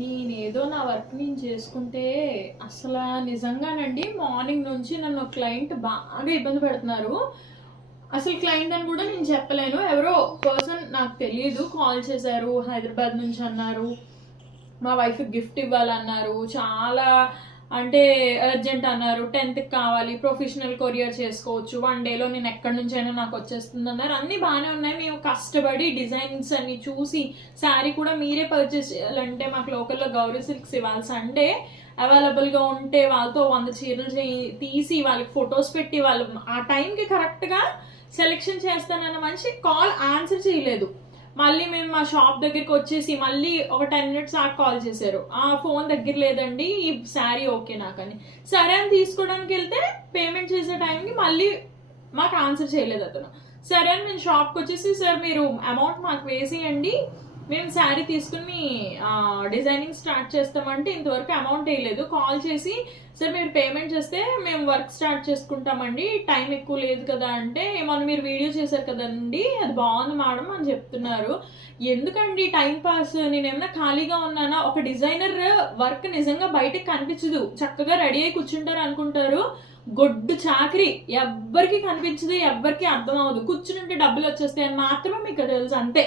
నేనేదో నా వర్క్ నేను చేసుకుంటే అసలు నిజంగానండి మార్నింగ్ నుంచి నన్ను క్లయింట్ బాగా ఇబ్బంది పెడుతున్నారు. అసలు క్లయింట్ అని కూడా నేను చెప్పలేను. ఎవరో పర్సన్ నాకు తెలియదు కాల్ చేశారు, హైదరాబాద్ నుంచి అన్నారు, మా వైఫ్కి గిఫ్ట్ ఇవ్వాలన్నారు, చాలా అంటే అర్జెంట్ అన్నారు, 10th కావాలి, ప్రొఫెషనల్ కొరియర్ చేసుకోవచ్చు, 1 డేలో నేను ఎక్కడి నుంచైనా నాకు వచ్చేస్తుంది అన్నారు. అన్నీ బాగానే ఉన్నాయి. మేము కష్టపడి డిజైన్స్ అన్ని చూసి శారీ కూడా మీరే పర్చేస్ చేయాలంటే మాకు లోకల్లో గౌరీ సిల్క్స్ ఇవ్వాలి, సండే అవైలబుల్గా ఉంటే వాళ్ళతో 100 చీరలు తీసి వాళ్ళకి ఫొటోస్ పెట్టి వాళ్ళు ఆ టైంకి కరెక్ట్గా సెలెక్షన్ చేస్తానన్న మనిషి కాల్ ఆన్సర్ చేయలేదు. మళ్ళీ మేము మా షాప్ దగ్గరికి వచ్చేసి మళ్ళీ ఒక 10 minutes ఆగి కాల్ చేశారు. ఆ ఫోన్ దగ్గర లేదండి, ఈ శారీ ఓకే నాకని. సరే అని తీసుకోవడానికి వెళ్తే పేమెంట్ చేసే టైంకి మళ్ళీ మాకు ఆన్సర్ చేయలేదు అతను. సరే అని మేము షాప్కి వచ్చేసి, సార్ మీరు అమౌంట్ మాకు వేసేయండి, మేము శారీ తీసుకుని డిజైనింగ్ స్టార్ట్ చేస్తామంటే ఇంతవరకు అమౌంట్ వేయలేదు. కాల్ చేసి, సార్ మీరు పేమెంట్ చేస్తే మేము వర్క్ స్టార్ట్ చేసుకుంటామండి, టైం ఎక్కువ లేదు కదా అంటే, ఏమన్నా మీరు వీడియో చేశారు కదండి అది బాగుంది మేడం అని చెప్తున్నారు. ఎందుకండి టైం పాస్? నేనేమన్నా ఖాళీగా ఉన్నానా? ఒక డిజైనర్ వర్క్ నిజంగా బయటకు కనిపించదు, చక్కగా రెడీ అయి కూర్చుంటారు అనుకుంటారు. గొడ్డు చాకరీ, ఎవ్వరికి కనిపించదు, ఎవ్వరికి అర్థం అవ్వదు. కూర్చుంటే డబ్బులు వచ్చేస్తాయని మాత్రమే మీకు తెలుసు, అంతే.